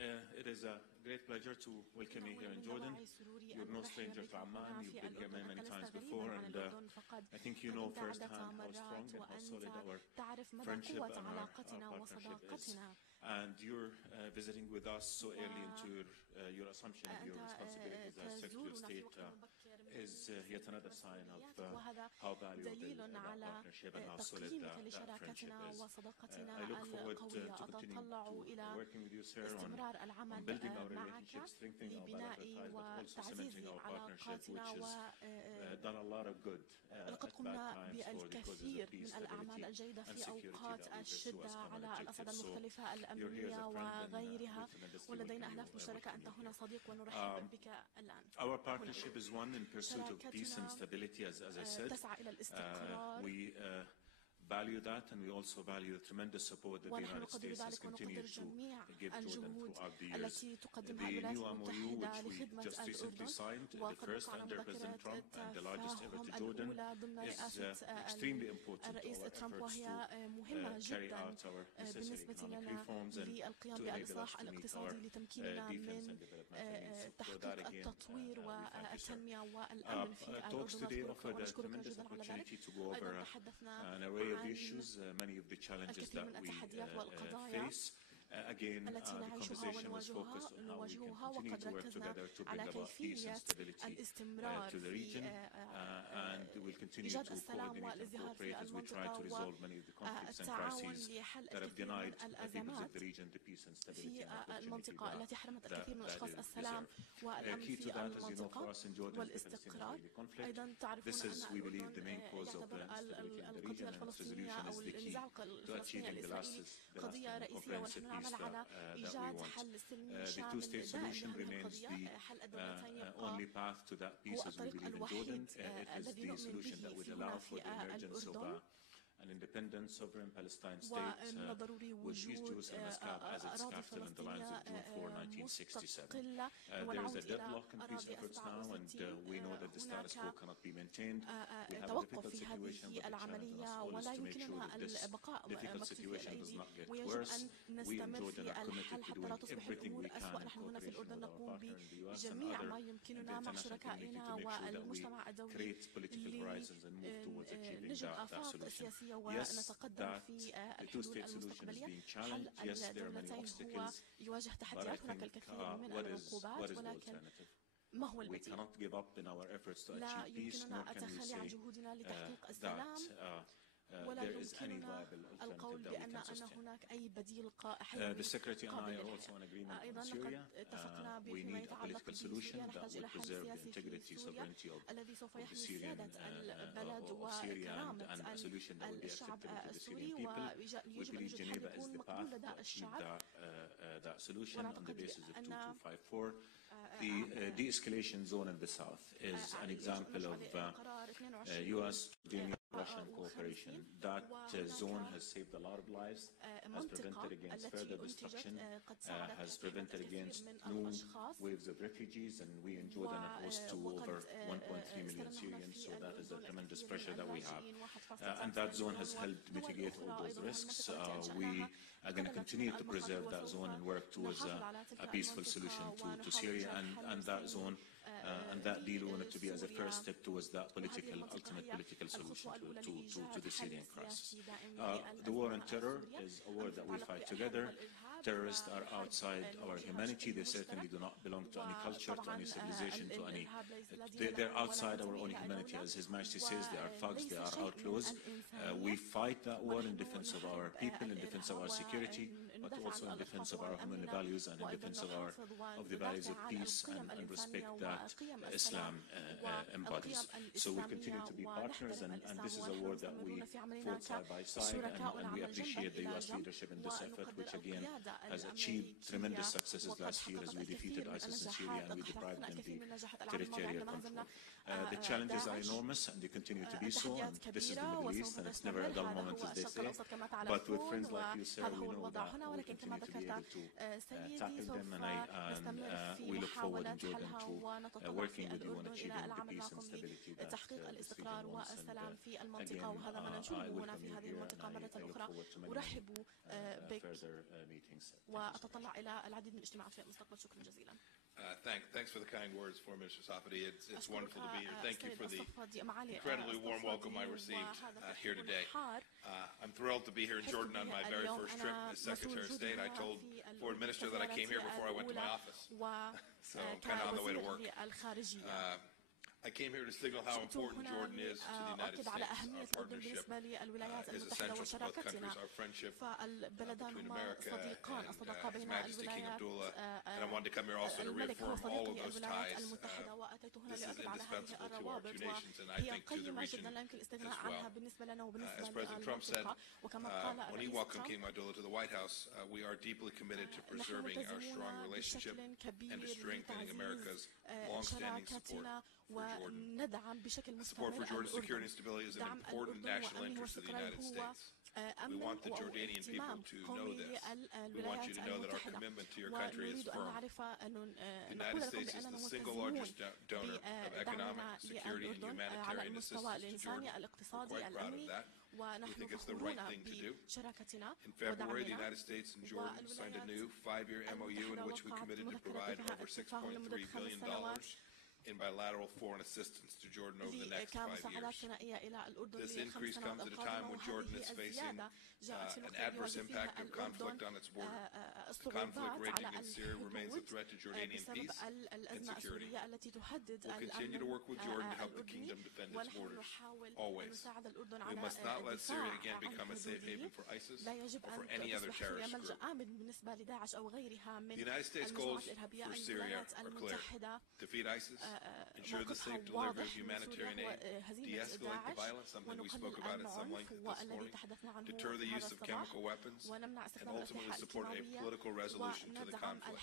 It is a great pleasure to welcome you here in Jordan. You're no stranger to Amman. You've been here many, many times before, and I think you know firsthand how strong and how solid our friendship and our partnership is. And you're visiting with us so early into your assumption of your responsibilities as Secretary of State is yet another sign of how valuable that partnership and how solid that friendship is. I look forward to continuing to working with you, sir, on building our relationship, strengthening our bilateral ties, but also cementing our partnership, which has done a lot of good at bad times for the causes of peace, stability, and security that we pursue as common objectives. So you're here as a friend, and ولدينا أهداف مشتركة. أنت هنا صديق ونرحب بك الآن. Our partnership is one in pursuit of peace and stability, as I said. We value that, and we also value the tremendous support that the United States has continued to give Jordan throughout the years. The new MOU, which we just recently signed, the first under President Trump and the largest ever to Jordan, is extremely important to our efforts to carry out our necessary economic reforms and to enable us to meet our defense and developmental needs. So that again, talks today offer the tremendous opportunity to go over an array of issues, many of the challenges that we face. Again, the conversation was focused on how we can continue to work together to bring about peace and stability to the region, and we'll continue to coordinate and cooperate as we try to resolve many of the conflicts and crises that have denied the peoples of the region the peace and stability and opportunity that they deserve. Key to that, as you know, for us in Jordan, is the Palestinian-Israeli conflict. This is, we believe, the main cause of the instability in the region, and its resolution is the key to achieving the lasting comprehensive peace that we want. The two-state solution remains the only path to that peace as we believe in Jordan. It is the solution that would allow for the emergence of an independent, sovereign Palestine state with East Jerusalem as its capital in the lines of June 4, 1967. There is a deadlock in peace efforts now, and we know that the status quo cannot be maintained. We have a difficult situation, but the challenge on us all is to make sure that this difficult situation does not get worse. We in Jordan are committed to doing everything we can in cooperation with our partner in the US and other in the international community to make sure that we create political horizons and move towards achieving that solution. Yes, that the two-state solution is being challenged. Yes, there are many obstacles, but I think what is the alternative? We cannot give up in our efforts to achieve peace, nor can we say that there is any viable alternative that we can sustain. The Secretary and I are also in agreement on Syria. We need a political solution that will preserve the integrity, sovereignty of the Syria and a solution that will be acceptable to the Syrian people. We believe Geneva is the path to achieve that solution on the basis of 2254. The de-escalation zone in the south is an example of U.S. Russian cooperation. That zone has saved a lot of lives, has prevented against further destruction, has prevented against new waves of refugees, and we in Jordan are host to over 1.3 million Syrians, so that is a tremendous pressure that we have. And that zone has helped mitigate all those risks. We are going to continue to preserve that zone and work towards a peaceful solution to Syria and that zone. And that deal wanted to be as a first step towards that ultimate political solution to the Syrian crisis. The war on terror is a war that we fight together. Terrorists are outside our humanity. They certainly do not belong to any culture, to any civilization, to any... They're outside our own humanity. As His Majesty says, they are thugs, they are outlaws. We fight that war in defense of our people, in defense of our security, but also in defense of our human values and in defense of the values of peace and respect that Islam embodies. So we continue to be partners, and this is a war that we fought side by side, and we appreciate the U.S. leadership in this effort, which again has achieved tremendous successes last year as we defeated ISIS in Syria and we deprived them the territorial control. The challenges are enormous, and they continue to be so, and this is the Middle East, and it's never a dull moment, as they say. But with friends like you, sir, we know that ولكن كما ذكرت سيدي سوف نستمر في محاولة حلها ونتطلع في الأردن إلى العمل معكم لتحقيق الاستقرار والسلام في المنطقة، وهذا ما ننشره هنا في هذه المنطقة مرة أخرى. أرحب بك وأتطلع إلى العديد من الاجتماعات في المستقبل. شكرا جزيلا. Thanks for the kind words for Minister Safadi. It's wonderful to be here. Thank you for the incredibly warm welcome I received here today. I'm thrilled to be here in Jordan on my very first trip as Secretary of State. I told Foreign Minister that I came here before I went to my office, so kind of on the way to work. I came here to signal how important Jordan is to the United States. Our partnership is essential to both countries. Our friendship between America and His Majesty King Abdullah, and I wanted to come here also to reaffirm all of those ties. This is indispensable to our two nations, and I think to the region as well. As President Trump said when he welcomed King Abdullah to the White House, we are deeply committed to preserving our strong relationship and to strengthening America's long-standing support. Support for Jordan's security and stability is an important national interest of the United States. We want the Jordanian people to know this. We want you to know that our commitment to your country is firm. The United States is the single largest donor of economic, security, and humanitarian assistance to Jordan. We're quite proud of that. We think it's the right thing to do. In February, the United States and Jordan signed a new 5-year MOU in which we committed to provide over $6.3 billion in bilateral foreign assistance to Jordan over the next 5 years. This increase comes at a time when Jordan is facing an adverse impact of conflict on its border. The conflict raging in Syria remains a threat to Jordanian peace and security. We'll continue to work with Jordan to help the kingdom defend its borders, always. We must not let Syria again become a safe haven for ISIS or for any other terrorist group. The United States goals for Syria are clear: defeat ISIS, ensure the safe delivery of humanitarian aid, de-escalate the violence, something we spoke about at some length this morning, deter the use of chemical weapons, and ultimately support a political resolution to the conflict.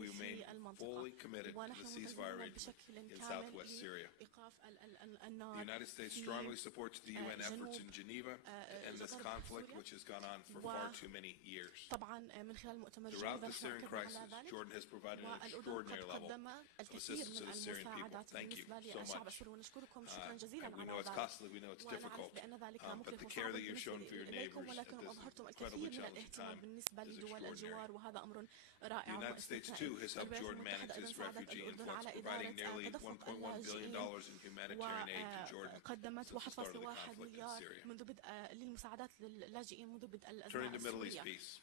We remain fully committed to the ceasefire arrangement in southwest Syria. The United States strongly supports the UN efforts in Geneva to end this conflict, which has gone on for far too many years. Throughout the Syrian crisis, Jordan has provided an extraordinary level of assistance to the Syrian people. Thank you so much. We know it's costly, we know it's difficult, but the care that you've shown for your neighbors at this incredibly challenging time is extraordinary. The United States, too, has helped Jordan manage this refugee influx, providing nearly $1.1 billion in humanitarian aid to Jordan since the start of the conflict in Syria. Turning to Middle East peace.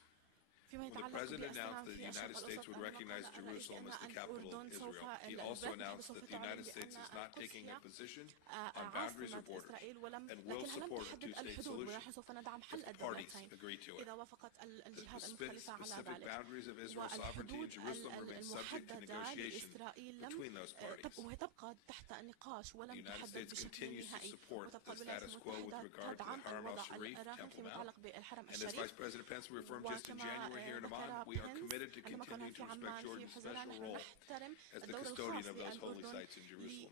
When the President announced that the United States would recognize Jerusalem as the capital of Israel, he also announced that the United States is not taking a position on boundaries or borders and will support a two-state solution if parties agree to it. The specific boundaries of Israel's sovereignty in Jerusalem remain subject to negotiation between those parties. The United States continues to support the status quo with regard to the Haram al-Sharif, Temple Mount, and as Vice President Pence reaffirmed just in January here in Amman, we are committed to continue to respect Jordan's special role as the custodian of those holy sites in Jerusalem.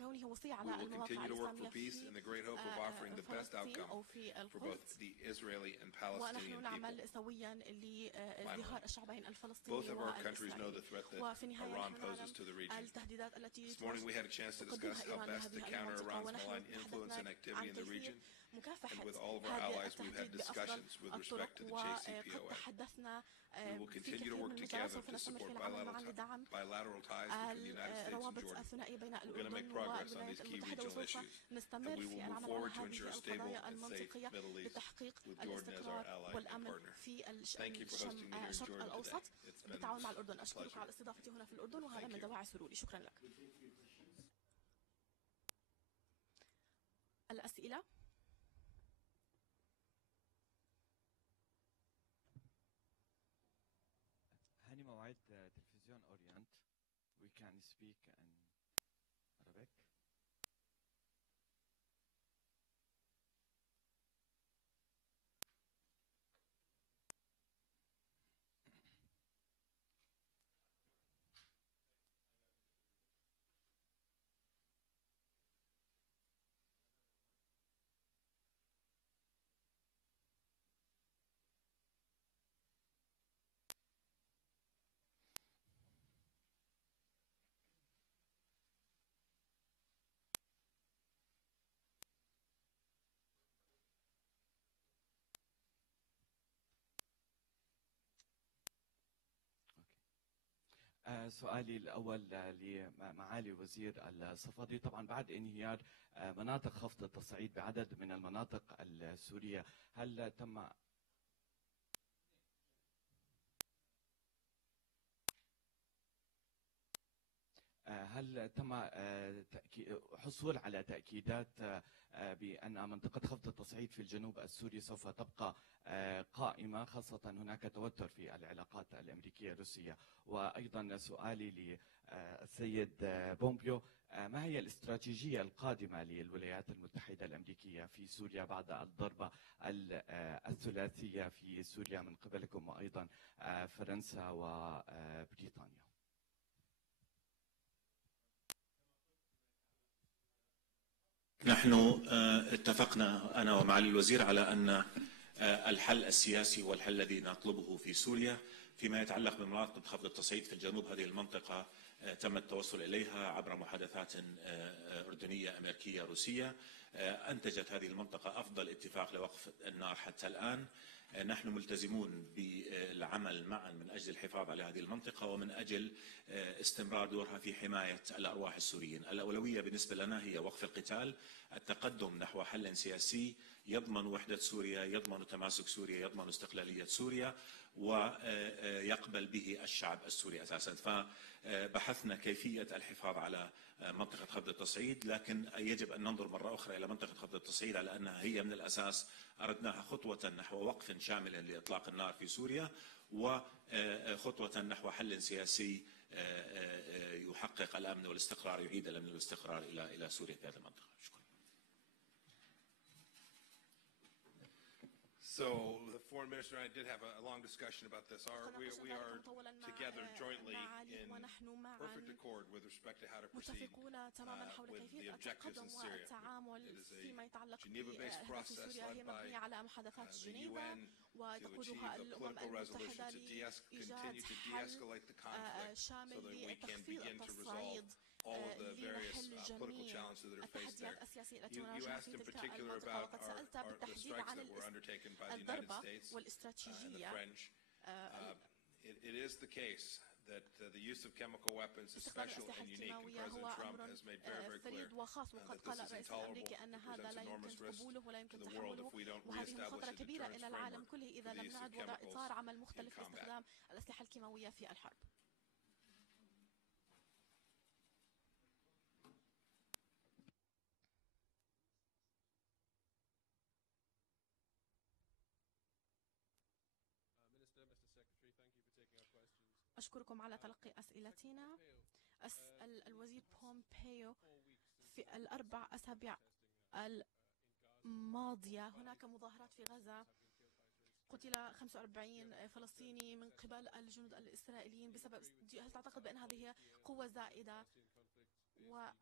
We will continue to work for peace in the great hope of offering the best outcome for both the Israeli and Palestinian people. Both of our countries know the threat that Iran poses to the region. This morning we had a chance to discuss how best to counter Iran's malign influence and activity in the region, and with all of our allies we've had discussions with respect to the JCPOA. We will continue to work together to support bilateral ties between the United States and Jordan. We're going to make progress on these key regional issues, and we will move forward to ensure a stable and safe Middle East with Jordan as our ally and partner. Thank you for hosting me here in Jordan today. It's been a pleasure. الأسئلة. هاني موعد تلفزيون أورينت. We can speak in Arabic. سؤالي الأول لمعالي وزير الصفدي، طبعا بعد انهيار مناطق خفض التصعيد بعدد من المناطق السورية، هل تم حصول على تأكيدات بأن منطقة خفض التصعيد في الجنوب السوري سوف تبقى قائمة، خاصة هناك توتر في العلاقات الأمريكية الروسية؟ وأيضا سؤالي للسيد بومبيو، ما هي الاستراتيجية القادمة للولايات المتحدة الأمريكية في سوريا بعد الضربة الثلاثية في سوريا من قبلكم وأيضا فرنسا وبريطانيا؟ نحن اتفقنا أنا ومعالي الوزير على أن الحل السياسي والحل الذي نطلبه في سوريا فيما يتعلق بمناطق خفض التصعيد في الجنوب. هذه المنطقة تم التوصل إليها عبر محادثات أردنية أمريكية روسية. أنتجت هذه المنطقة أفضل اتفاق لوقف النار حتى الآن. نحن ملتزمون بالعمل معا من أجل الحفاظ على هذه المنطقة ومن أجل استمرار دورها في حماية الأرواح السوريين. الأولوية بالنسبة لنا هي وقف القتال، التقدم نحو حل سياسي يضمن وحدة سوريا، يضمن تماسك سوريا، يضمن استقلالية سوريا، ويقبل به الشعب السوري أساسا. فبحثنا كيفية الحفاظ على منطقة خفض التصعيد، لكن يجب أن ننظر مرة أخرى إلى منطقة خفض التصعيد على أنها هي من الأساس أردناها خطوة نحو وقف شامل لإطلاق النار في سوريا، وخطوة نحو حل سياسي يحقق الأمن والاستقرار، يعيد الأمن والاستقرار إلى سوريا في هذه المنطقة. شكرا. So the foreign minister and I did have a long discussion about this. We are together jointly in perfect accord with respect to how to proceed with the objectives in Syria. It is a Geneva-based process led by the UN to achieve a political resolution to continue to de-escalate the conflict so that we can begin to resolve all of the various political challenges that are faced there. You asked in particular about the strikes that were undertaken by the United States and the French. It is the case that the use of chemical weapons is special and unique, and President Trump has made very, very clear that this is intolerable. It presents enormous risk to the world if we don't reestablish a deterrence framework for the use of chemicals in combat. أشكركم على تلقي أسئلتنا. أسأل الوزير بومبيو، في ال4 أسابيع الماضية هناك مظاهرات في غزة، قتل 45 فلسطيني من قبل الجنود الإسرائيليين بسبب، هل تعتقد بأن هذه هي قوة زائدة؟ وهل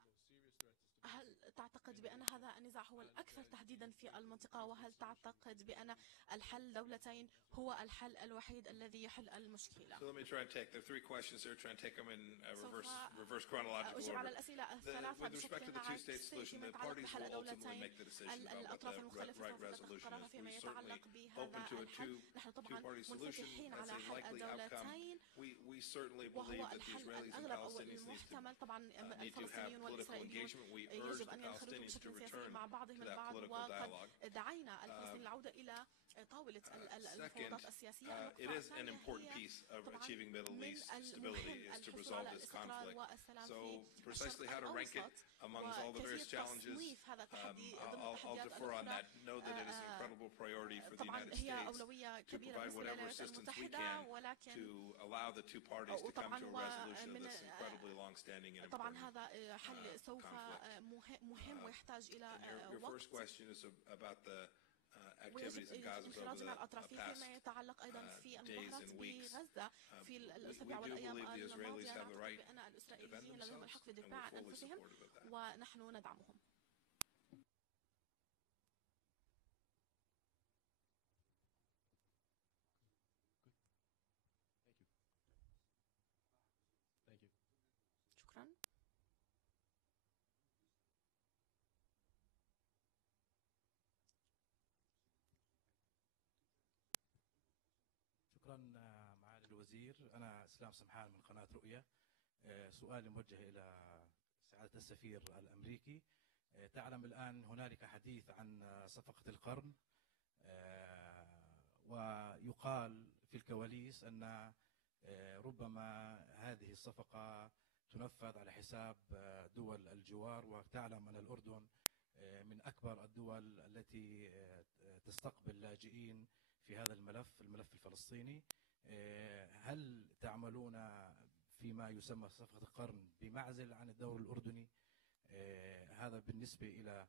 تعتقد بأن هذا النزاع هو الأكثر تهديدا في المنطقة؟ وهل تعتقد بأن الحل دولتين هو الحل الوحيد الذي يحل المشكلة؟ So let me try and take the 3 questions here, try and take them in reverse chronological order. على الأسئلة الثلاثة With respect to the two-state solution, the parties will ultimately make the decision about what the right resolution is. We're certainly open to a two-party solution as a likely outcome. We certainly believe that the Israelis and Palestinians need to have political engagement. We urge the Palestinians to return to that political dialogue. Second, it is an important piece of achieving Middle East stability is to resolve this conflict. So precisely how to rank it amongst all the various challenges, I'll defer on that. Know that it is an incredible priority for the United States to provide whatever assistance we can to allow the two parties to come to a resolution of this incredibly long-standing and important conflict. Your first question is about the activities in Gaza over the past days and weeks. We do believe the Israelis have the right to defend themselves, and we're fully supportive of that. ونحن ندعمهم. شكرا. شكرا معالي الوزير. أنا إسلام سمحان من قناة رؤية. سؤالي موجه إلى سعادة السفير الأمريكي. تعلم الآن هنالك حديث عن صفقة القرن، ويقال في الكواليس أن ربما هذه الصفقة تنفذ على حساب دول الجوار، وتعلم أن الأردن من أكبر الدول التي تستقبل لاجئين في هذا الملف الفلسطيني. هل تعملون فيما يسمى صفقة القرن بمعزل عن الدور الأردني؟ هذا بالنسبة إلى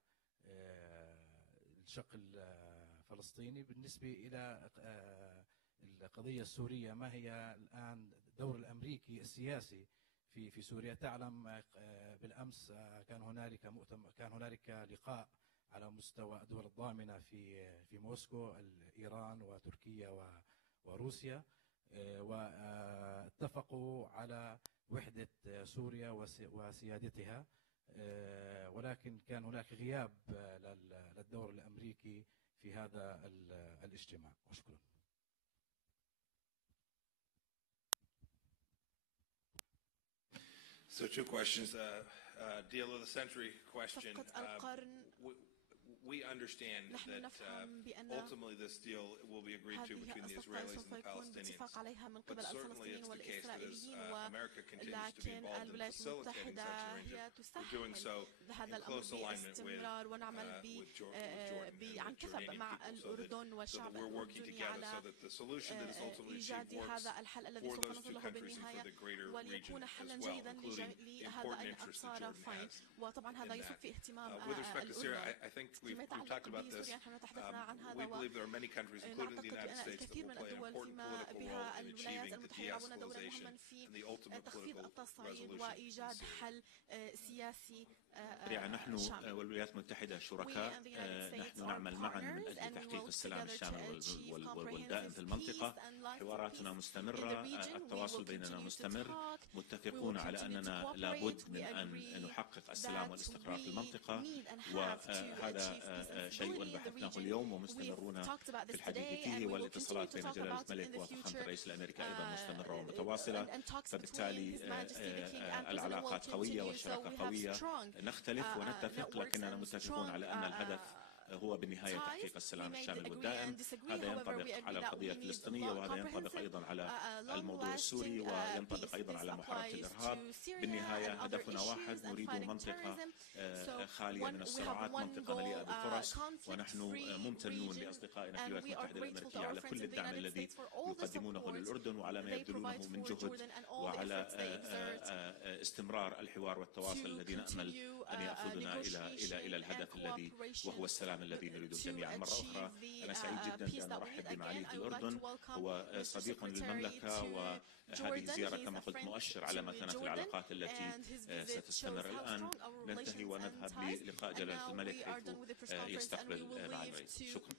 الشق الفلسطيني. بالنسبة إلى القضية السورية، ما هي الآن الدور الأمريكي السياسي في سوريا؟ تعلم بالأمس كان هنالك لقاء على مستوى الدول الضامنة في موسكو، إيران وتركيا وروسيا، واتفقوا على وحدة سوريا وسيادتها، ولكن كان هناك غياب للدور الأمريكي في هذا الاجتماع. وشكرا. So 2 questions. Deal of the century question. We understand that ultimately this deal will be agreed to between the Israelis and the Palestinians. But certainly it's the case that as America continues to be involved in facilitating such arrangements, we're doing so in close alignment with Jordan and the Jordanian people, so that we're working together so that the solution that is ultimately achieved works for those 2 countries and for the greater region as well, including the important interests that Jordan has in that. With respect to Syria, I think we've talked about this. We believe there are many countries, including the United States, that will play an important political role in achieving the de-escalation and the ultimate political resolution in Syria. نحن والولايات المتحدة شركاء. نحن نعمل معا من أجل تحقيق السلام الشامل والدائم في المنطقة. حواراتنا مستمرة، التواصل بيننا مستمر، متفقون على أننا لابد من أن نحقق السلام والاستقرار في المنطقة، وهذا شيء بحثناه اليوم ومستمرون في الحديث فيه. والاتصالات بين جلالة الملك وفخامة الرئيس الأمريكي أيضا مستمرة ومتواصلة، فبالتالي العلاقات قوية والشراكة قوية. نختلف ونتفق، لكننا متفقون على أن الهدف هو بالنهاية تحقيق السلام الشامل والدائم. هذا ينطبق على القضية الفلسطينية، وهذا ينطبق أيضا على الموضوع السوري، وينطبق أيضا على محاربة الإرهاب. بالنهاية هدفنا واحد، نريد منطقة خالية من الصراعات، منطقة مليئة بالفرص، ونحن ممتنون لأصدقائنا في الولايات المتحدة الأمريكية على كل الدعم الذي يقدمونه للأردن وعلى ما يبذلونه من جهد، وعلى استمرار الحوار والتواصل الذي نأمل أن يأخذنا إلى الهدف الذي وهو السلام الذي نريده جميعا. مرة أخرى أنا سعيد جدا بأن أرحب بمعالي الأردن، هو صديق للمملكة، وهذه زيارة كما قلت مؤشر على مكانة العلاقات التي ستستمر. الآن ننتهي ونذهب للقاء جلالة الملك حيث يستقبل معالي الرئيس. شكرا.